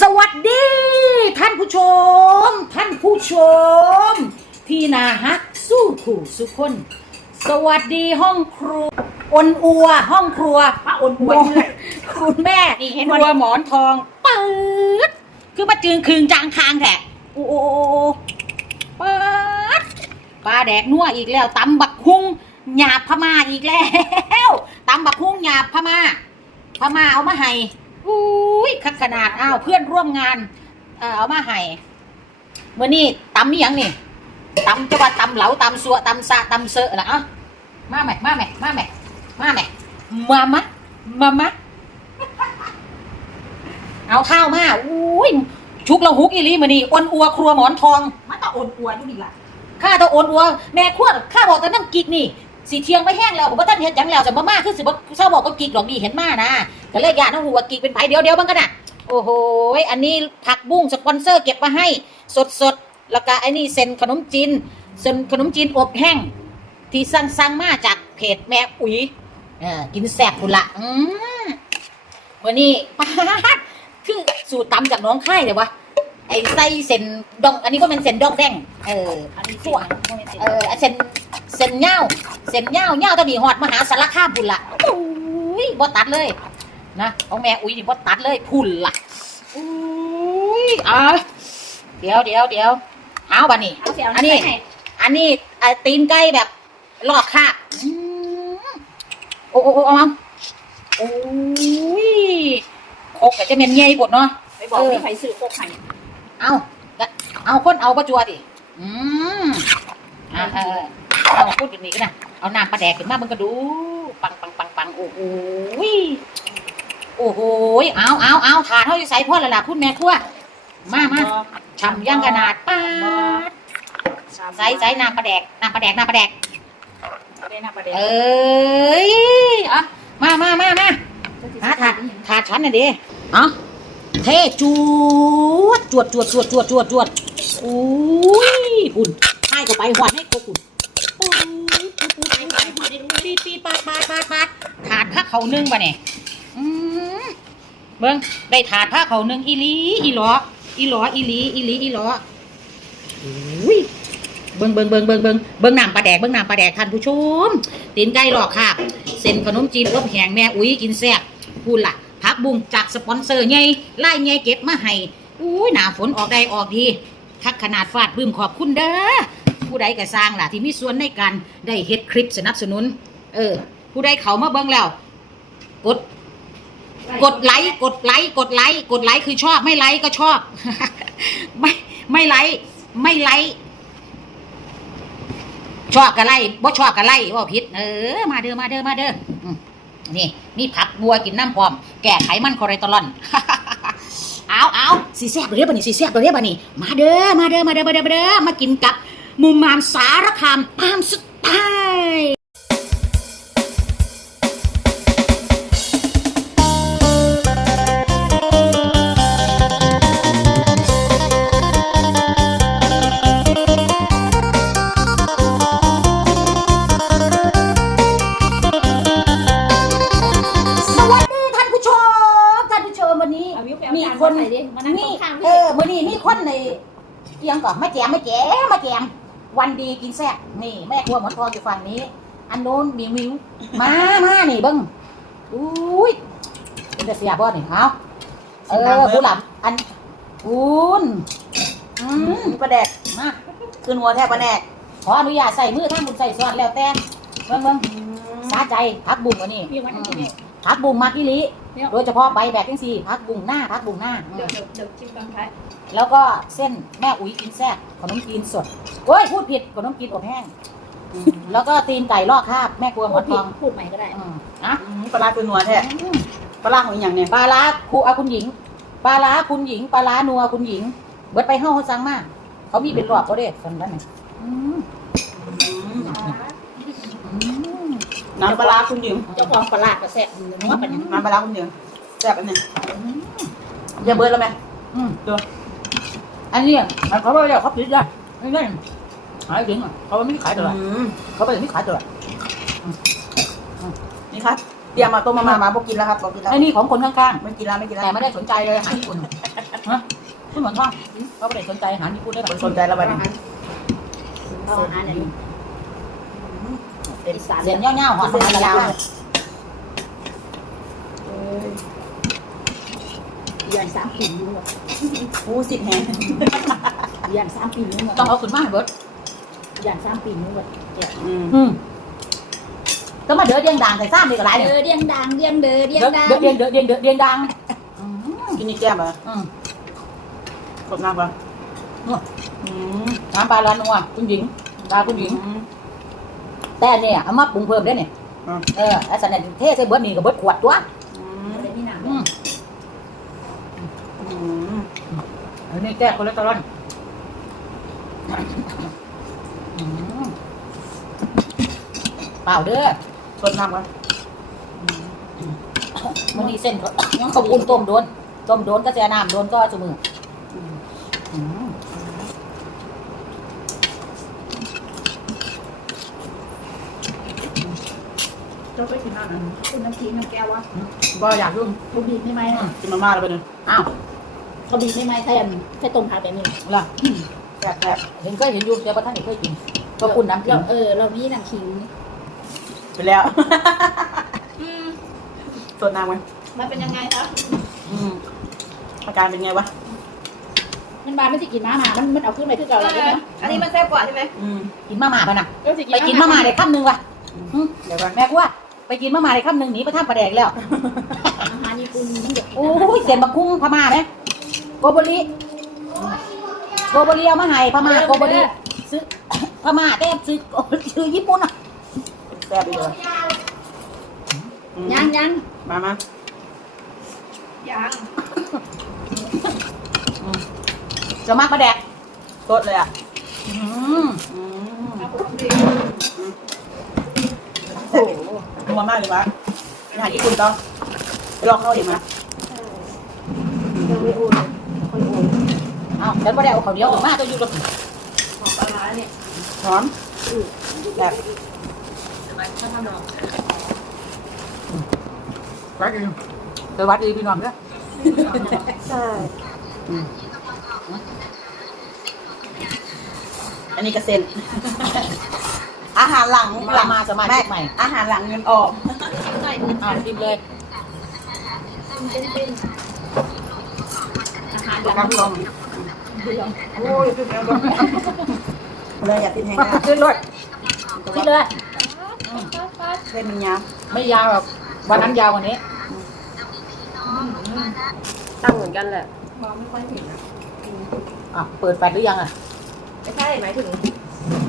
สวัสดี ท่านผู้ชม ท่านผู้ชมที่นาฮักสู้ขู่สุคน สวัสดีห้องครัวอนอัว ห้องครัวป้าอนหวคุณแม่นี่เห็นครัวหมอนทองปืดคือมาจึงคืนจางคางแท้โอ้โปืดปลาแดกนัวอีกแล้วตำบักฮุงหยาบพม่าอีกแล้วตำบักฮุงหยาบพม่าพม่าเอามาให้ อุ้ยคักขนาดอ้าวเพื่อนร่วมงานเอ่อเอามาให้เมื่อนี้ตำนี่ยังนี่ตำจะว่าตำเหลาตำสัวตำซาตำเซอะนะเอะมาแม่มาแม่มาแม่มาแม่มามะมามะเอาข้าวมาอุ้ยชุกละหุกอีหลีมานี่อ้วนอัวครัวหมอนทองมาตาโอนหวยดูดิล่ะข้าตะโอนอัว แม่ขวดข้าบอกแต่น้ำกิกนี่ สีเทียงไม่แห้งแล้วผมว่าท่านเห็นจังแล้วจะมาม่าคือสิบ่เศร้าบอกก็กิกหรอกดีเห็นมานะก็เลยอยากน้ำหัวกิกเป็นไผเดียวเดียวบ้างกันนะโอ้โหอันนี้ผักบุ้งสปอนเซอร์เก็บมาให้สดสดๆแล้วก็ไอ้นี่เซนขนมจีนเซนขนมจีนอบแห้ง ที่สั่งสั่งมาจากเพจแม่อุ๋ยเออกินแซ่บคุณละอืมวันนี้ปาดคือสูตรตำจากน้องค่ายเลยวะไอ้ไส้เส้นดอง อันนี้ก็เป็นเส้นดองแดงเอออันนี้ทั่วเเออเส้น เส้นเหย้าเส้นเหย้าเหย้าตอนนี้หอดมหาสารคามพุ่นละอุ้ยบ่ตัดเลยนะของแม่อุ้ยนี่บ่ตัดเลยพุ่นละอุ้ยอะเดี๋ยวเดี๋ยวเดี๋ยวเอาบันนี้เอาเสียอันนี้ อันนี้ไอ้ตีนไก่แบบลอกคราบอืมโอ้โอ้โอ้เอามาโอ้ยโคกแต่จะเป็นใหญ่ปวดเนาะไปบอกมีใครซื้อโคกไข่เอาก็เอาคนเอาประจวดิอืมอ่า เออเอาพูดแบบนี้ก็นะเอาน้ำปลาแดกขึ้นมามันก็ดู ปังปังปังปังโอ้โหยโอ้โหยเอาเอาเอาถาดเท่าที่ใส่พ่อและล่ะพูดแม่ครัวมามาช่ำย่างขนาดป้าดใส่ใส่น้ำปลาแดกน้ำปลาแดกน้ำปลาแดกได้หน้าประเด็นเอ้ยอะมามามามาหาถาดถาดฉันน่ะดิเอะเทจวดจวดจวดจวดจวดจวดจวดอุ้ยคุณให้ก็ไปหวานให้โคคุณอุ้ยปุ๊บปุ๊บปุ๊บปุ๊บปุ๊บปี ดปีดปาดปาดปาดปาดถาดผ้าเขานึ่งปะเนี่ยอืมเบิ้งได้ถาดผ้าเขานึ่งอีลีอีหลออีหลออีลีอีลีอีหลออุ้ยเบิ่งเบิ่งเบิ่งเบิ่งเบิ่งเบิ่งน้ำปลาแดกเบิ่งน้ำปลาแดกท่านผู้ชมตีนไก่หลอกค่ะเส้นขนมจีนอบแหงแม่อุ้ยกินแซ่บพูดล่ะพักบุ้งจากสปอนเซอร์ใหญ่ไล่ใหญ่เก็บมาให้อุ้ยหนาฝนออกได้ออกดีทักขนาดฟาดพื้มขอบคุณเด้อผู้ใดก็สร้างล่ะที่มีส่วนในการได้เฮ็ดคลิปสนับสนุน เออ ผู้ใดเขามาเบิ่งแล้ว กด กดไลค์กดไลค์กดไลค์กดไลค์คือชอบไม่ไลค์ก็ชอบ ไม่ไม่ไลค์ไม่ไลค์ชอบกันไล่บ่ชอบกันไล่ว่าผิดเออ มาเด้อมาเด้อมาเด้อนี่มีผักบัวกินน้ำพร้อม แก้ไขมันคอเลสเตอรอลเอาเอาสีแซ่บเด้อบ่นี่สีแซ่บเด้อบ่นี่มาเด้อมาเด้อมาเด้อมาเด้อมาเด้อมากินกับมุมมามสารคามตามสไตล์ คนใส่ดิมานั่งนี่ข้างเออมื่อนี้มีคนในเตียงก่อนไม่แจมไม่แจมไม่แจมวันดีกินแซ่บนี่แม่ครัวหมอนทองอยู่ฝั่งนี้ อันโน้นมีวิวมามานี่เบิ้งอุ้ยเป็นแต่เสียบ่นี่เอาเออผู้หลับอันคุณอืมประเด็กมาขึ้นหัวแทบประแดกขออนุญาตใส่มือท่านบุญใส่ซ้อนแล้วแต่เบิ้งเบิ้งสาใจพักบุ้งวันนี้พี่วันนี้เนี่ยพักบุ้งมากอีหลี เนี่ยโดยเฉพาะใบแบบจังซี่พักบุ้งหน้าพักบุ้งหน้าเดี๋ยวเดี๋ยวเดี๋ยวชิมกันท้ายแล้วก็เส้นแม่อุ๋ยกินแซ่บขนมจีนสดโอ้ยพูดผิดขนมจีนอบแห้งแล้วก็ตีนไก่ลอกคราบแม่ครัวหมพูอดนทผิดองพูดใหม่ก็ได้อืมอะปลาร้าเป็นนัวแท้ปลาร้าของอหย่างเนี่ยปลาร้าครูอาคุณหญิง ปลาร้าคุณหญิง ปลาร้านัวคุณหญิง เบิดไปห้าเขาสั่งมา เขามีเป็นรอบเขาเด้คนนั้นน่ะอืมอืม น้ำปลาร้าคุณหญิงเจ้าของปลาร้ากระแสนัวปันนี้น้ำปลาร้าคุณหญิงแซ่บอันนี้อย่าเบิร์ดแล้วไหมอืมดูอันนี้มันเขาไม่ได้เขาผิดเลยไม่ได้ขายจริงอะเขาไม่ได้ขายตลาดอืมเขาไม่ได้ขายตลาดนี่ครับเตรียมมาต้มมามามาบอกกินแล้วครับบอกกินแล้วไอ้นี่ของคนข้างๆไม่กินแล้วไม่กินแล้วแต่ไม่ได้สนใจเลยอาหารญี่ปุ่นฮะคุณหมอนทองเขาไม่ได้สนใจอาหารญี่ปุ่นได้หรคอนสนใจแล้วบัดนี้เอาอาหารอันนี้ เป็นอีสานเสียงเงี้ยวๆหอดมาแล้วเดือนสามปีนึงหมดอู้สิบแฮงเดือนสามปีนึงหมดต้องเอาขึ้นมาให้เบิดเดือนสามปีนึงหมดเดี๋ยวอืมอืมก็มาเดือดเดียงดังใส่ซ้ำดีกว่าไรเดเนี่ยอเดียงดังเดียงเดอเดียงเดือดดังเดือดเดือดเดือดเดือดเดือดดังอืมกินนี่แก้มอะอืมกดน้ำป่ะอืมน้ำปลาลานัวคุณหญิงปลาคุณหญิง แต่เนี่ยเอามาปรุงเพิ่มได้เนี่ยอืมเออไอ้สันเนี่ยเทใส่เบิดนี่กับเบิดขวดตัวอืมเดี๋ยวนี่หนังอืมอืมอันนี้แก้คอเลสเตอรอลอืมเปล่าเด้อกดน้ำป่ะมันนี่เส้นก็ยังขอบคุณต้มโดนต้มโดนก็เสียน้ำโดนก็จุมืออืม เจ้าไปกินน้ำคุณน้ำชีน้ำแก้ววะบ่อยากยุ่งเขาบีบไม่ไหมกินมาม่าแล้วบัดนี้อ้าวเขาบีบไม่ไหมแทนแค่ต้มผักแบบนี้ล่ะแซ่บแซ่บเห็นก็เห็นอยู่แต่ว่าท่านไม่เคยกินก็คุณน้ำกิเรานเออ เรามีน้ำขิงไปแล้วสดน้ำไหมมันเป็นยังไงคะอืมอาการเป็นไงวะมันบานไม่สิกินมามามันมันเอาขึ้นไปคือเก่าแล้วใช่ไหมอันนี้มันแซ่บกว่าใช่ไหมอืมกินมาม่าไปนะก็สิไปกินมาม่าได้คำหนึ่งว่ะอืมเดี๋ยวก่อนแม่กูว่า ไปกินมาม่าได้คำหนึ่งหนีไปทำปลาแดกแล้ว อาหารญี่ปุ่นมันเด็ดโอ้ยเสียนบักคุ้งพม่าไหมโกโบริโกโบริเอามาให้พม่าโกโบริซื้อพม่าแต้มซื้อซื้อญี่ปุ่นอะแซ่บดีเลยอืมยังยังมามายังจะมากปลาแดกสดเลยอะ อืม อืม ครับผมดี โอ้โห นัวมากเลยวะอาหารญี่ปุ่นต้องไปลองเข้าดีมายังไม่อุ่นคนอุ่นเอาแล้วปลาแดกเอาข้าวเหนียวออกมาตัวอยู่กับของปลาร้าเนี่ยหอมแบบถ้าทำดอกวัดดีเจอวัดดีพี่น้องเด้อใช่อันนี้กระเซ็น อาหารหลังมามาสมาชิกใหม่ อาหารหลังเงินออกใช่เอาชิมเลยเป็นเป็นอาหารกหลังลมโอ้ยขึ้นแล้วก็เลยอยากกินแห้งอะขึ้นเลยขึ้นเลยเส้นมันยาวไม่ยาวหรอกวันนั้นยาวกว่านี้ตั้งเหมือนกันแหละมองไม่ค่อยเห็นอะอะเปิดแฟลชหรือยังอะไม่ใช่หมายถึง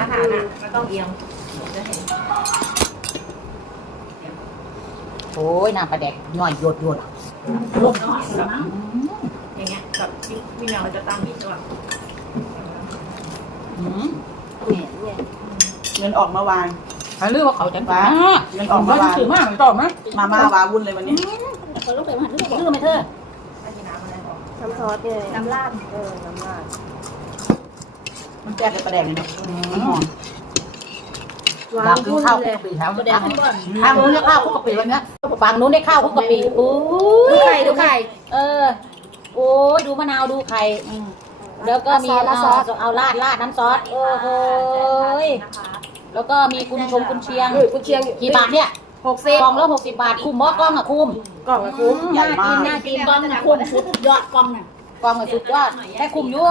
อาหารอะมันต้องเอียงจะเห็น โอ้ยน้ำปลาแดกหน่อยหยดหยดอะลมเนาะอย่างเงี้ยกับพี่พี่แมวจะตั้งอย่างนี้ใช่ป่ะอืมเนี่ยเนี่ยเงินออกมาวางใครเลือกว่าเขาจะมาเงินออกมาวางถือมากต่อไหมมาม่าวาวุ่นเลยวันนี้เขาลูกไปมาหันลูกบอกชื่อไหมเธอไม่มีน้ำอะไรหรอกน้ำซอสเนี่ยน้ำราดเออน้ำราดมันแซ่บเป็นประแดงเลยเนาะมันหอม วาดางวพุ่นข้าวเลคุกยกะปิแล้วตัวแดงขึ้นก่อนทางนู้นได้ข้าวคุกกะปิวันเนี้ยฝั่งนู้นได้ข้าวคุกกะปิโอ้ดูยไข่ดูไข่เออ โอ้ยดูมะนาวดูไข่แล้วก็มีเอาเอาราดราดน้ำซอสโอ้โหยนะคะแล้วก็มีกุนชงกุนเชียงเออกุนเชียงกี่บาทเนี่ยหกสิบกล่องละหกสิบบาท คุมหม้อกล้องอะคุมกล่องละคุ้มใหญ่มากน่ากินกล้องนะคุ้มสุดยอดกล้องน่ะกล่องอะสุดยอดแค่คุมอยู่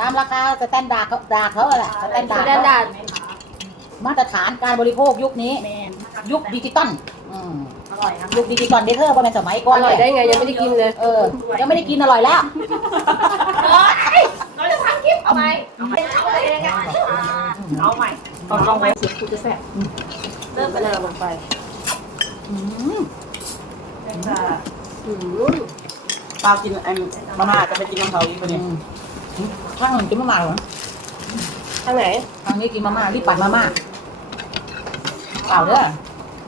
ตามราคาสแตนดาร์ดเขาดาร์ดเขาอะแหละสแตนดาร์ดสแตนดาร์ด มาตรฐานการบริโภคยุคนี้ แมนยุคดิจิตอลอืมอร่อยนะยุคดิจิตอลเดเธอร์ว่าเป็นสมัยก่ออนร่อยได้ไงยังไม่ได้กินเลย เออยังไม่ได้กินอร่อยแล้วเราจะทำคลิปเอาไหมเอาไหมเอาไหมเอาใหม่ต้องลองไปเสียงคุณจะแซ่บเริ่มมะนาวลงไปอืมอืมปลากินไอ้มาม่าจะไปกินน้ำเขาอีกคนนี้ข้างหนึ่งกินมาม่าเหรอ ทางไหน ทางนี้กินมาม่ารีบปั่นมาม่าเปล่าเด้อ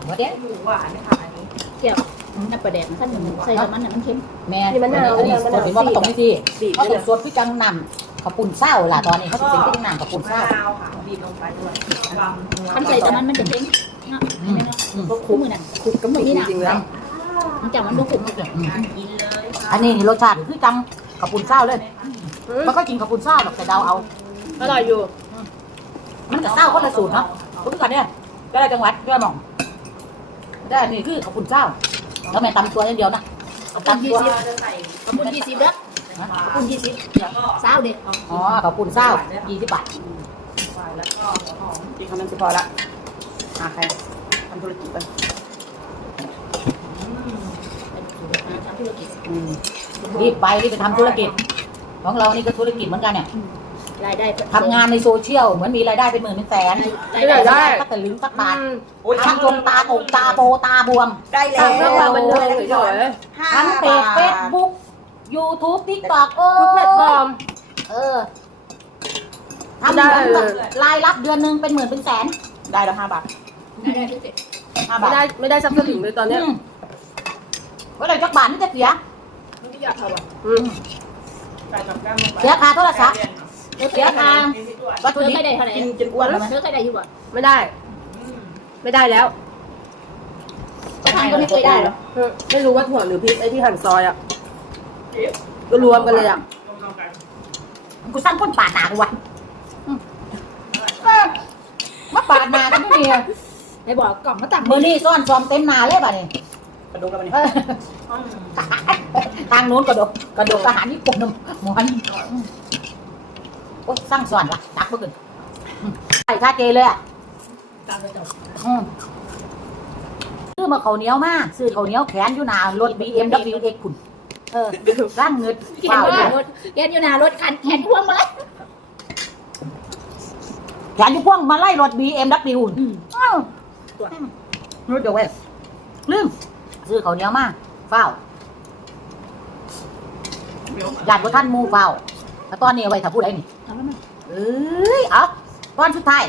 หัวเด้หมูหวานค่ะอันนี้เกี่ยวน้ำปลาแดกท่านหนึ่งใส่แล้วมันน่ะมันเค็มแม่อันนี้สดเห็นว่ามันตรงนี้สิบีบเขาด้วยถูนะกสดพี่จังนำข้าวปุ้นเศร้าล่ะตอนนี้เขาถูกเป็นพี่จังนำข้าวปุ้นมะเศร้านาวค่ะบีบลงไปด้วยวางคันใส่แต่มันมันจะเค็มเนาะอืมอืมก็คุ้มมือน่ะคุ้มกับมือนี่น่ะจริงๆแล้วมันจับมันบ่คุ้มอืมกินเลยอันนี้นี่รสชาติคือจังข้าวปุ้นเศร้าเลยอืมมันก็กินข้าวปุ้นเศร้าหรอกแต่เดาเอาอร่อยอยู่ มันกับเศร้าคนละสูตรเนาะทุกกันเนี่ยได้จังหวัดด้วยหมอง ได้นี่คือข้าวปุ้นเศร้า แล้วแม่ตำตัวอย่างเดียวนะขอบคุณตำยี่ตัวสิบจะใส่ขอบคุณยี่สิบเด้อขอบคุณยี่สิบแล้วก็สาวเด็กอ๋อข้าวปุ้นเศร้ายี่สิบบาทแล้วก็หอมกินคำนั้นจะพอละอะใครทำธุรกิจไปทำธุรกิจอืมรีบไปรีบไปทำธุรกิจ ของเรานี่ก็ธุรกิจเหมือนกันเนี่ย รายได้ทำงานในโซเชียลเหมือนมีรายได้เป็นหมื่นเป็นแสนรายได้ได้ก็แต่ลืมสักบาทอืมทำจนตาตกตาโบตาบวม ได้แล้ทำเพื่อความบันเทิงเฉยทั้งเพจเฟซบุ๊กยูทูบทิกตอกเอๆทุกแพลตฟอร์มเออทำเหมือนแบบรายรับเดือนหนึ่งเป็นหมื่นเป็นแสน ได้แล้วห้าบาทรายได้พิเศษห้าไม่บาทได้ไม่ได้สักสลึงเลยตอนเนี้ยอืมว่าเลยจักบาทนี่จะเสียไม่อยากทำอะอืมใส่กับแก้มลงไปเสียค่าโทรศัพท์ เธอเคเสียยค่าได้วัตเธถุอดิเคบยได้เท่าไหร่กินจนอ้วนแล้วไหมเธอเคยได้อยู่บ่ไม่ได้ ไม่ได้แล้วจะทำก็ไม่เคยได้หรออืมไม่รู้ว่าถั่วหรือพริกไอ้ที่หั่นซอยอะก็รวมกันเลยอะกูสร้างคนปาดหนากูวะอืมเออมาปาดหนากันไม่มีอะให้บอกกล่องมาตักมือนี่ซ่อนซอมเต็มหนาเลยป่ะนี่กระดูกกันไปเออทางนู้นกระดกกระดกทหารญี่ปุ่นน่ะหมอนโอ้ยสร้างสอนวะตักเมื่อคืนใส่ชาเจเลยอะตักไปต่ออืมซื้อมาเขาวเหนียวมาซื้อเขาวเหนียวแขนอยู่หนารถ BMW X คุณเออร่างเงินเขียเปนล่าว่าเลยรถเขียนอยู่หน้ารถคันแขนพ่วงมาแล้วแขนอยู่พ่วงมาไล่รถ BMW อืมอ้าวรถเดี๋ยวเว้ยลืมซื้อเขาวเหนียวมาเฝ้าญาติว่าท่านหมูเฝ้า แล้วตอนนี้เอาไว้ถ้าพูดอะไรนี่เอาแล้วมั้ยเอ้ยเอาตอนสุดท้าย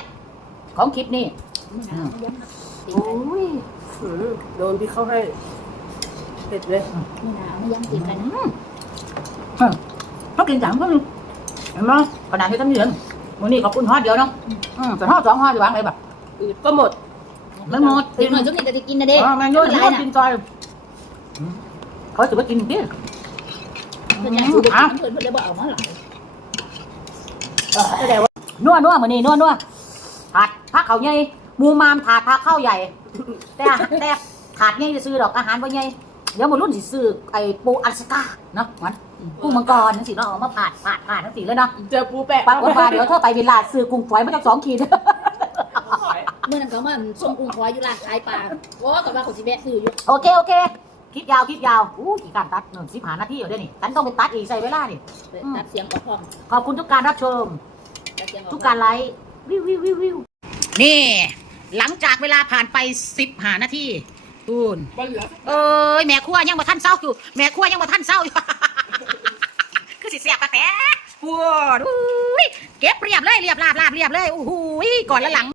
ของคลิปนี้โอ้ยอืมโดนพี่เข้าให้เผ็ดเลยนี่นะไม่ย้ำติดกันอืมเฮ้ยเขากินจังก็มีเห็นไหมขนาดที่ท่านเหยือนวันนี้ขอบคุณฮอดเดียวเนาะอืมแต่ทอดสองฮอดดีกว่าไงแบบก็หมดไม่หมดติดหน่อยจุ๊บนี่จะกินนะเด็กเออแม่งโยนไรเขาน่ะกินจอยอืมเขาถือว่ากินดิเพื่อนอยากสูบเพื่อนเพื่อนเลยบอกเอามาหลาย แสดงว่านัวนัวมือนี่นัวนัวถาดผ้าเขาวใหญ่หมูมามถาดผ้าข้าวใหญ่ แต่แต่ถาดใหญ่จะซื้อดอกอาหารว่าใหญ่เดี๋ยวมารุ่นสิซื้อไอ้ปูอัลสกาเนาะมันกุ้งมังกรนั่นสิเนาะเอามาผ่าดผ่าดผ่าดนั่นสิเลยเนาะเจอปูแปะปังว่าเดี๋ยวเธอไปเวลาซื้อกุ้งฝอยมาจากสองขีดเมื่อนั้นเขามาส่งกุ้งควายอยู่ร้านขายปลาโอ้กับว่าเขาสิแวะซื้ออยู่โอเคโอเค คลิปยาวคลิปยาวอู้กี่การตัดหนึ่งสิบหานาทีอยู่เดี๋ยวนี่ฉันต้องไปตัดอีกใส่เวลานี่ ตัดเสียงก่อนพร้อมขอบคุณทุกการรับชม ตัดเสียงทุกการไลค์วิววิววิววิวนี่ หลังจากเวลาผ่านไปสิบหานาทีคูณบนเหลือเอ้ยแม่ครัวยังมาท่านเศร้าอยู่แม่ครัวยังมาท่านเศร้าอยู่ คือสิเสียบกระแตปวดอุ้ยเก็บเรียบเลยเรียบลาบลาบเรียบเลยโอ้โหก่อนและหลัง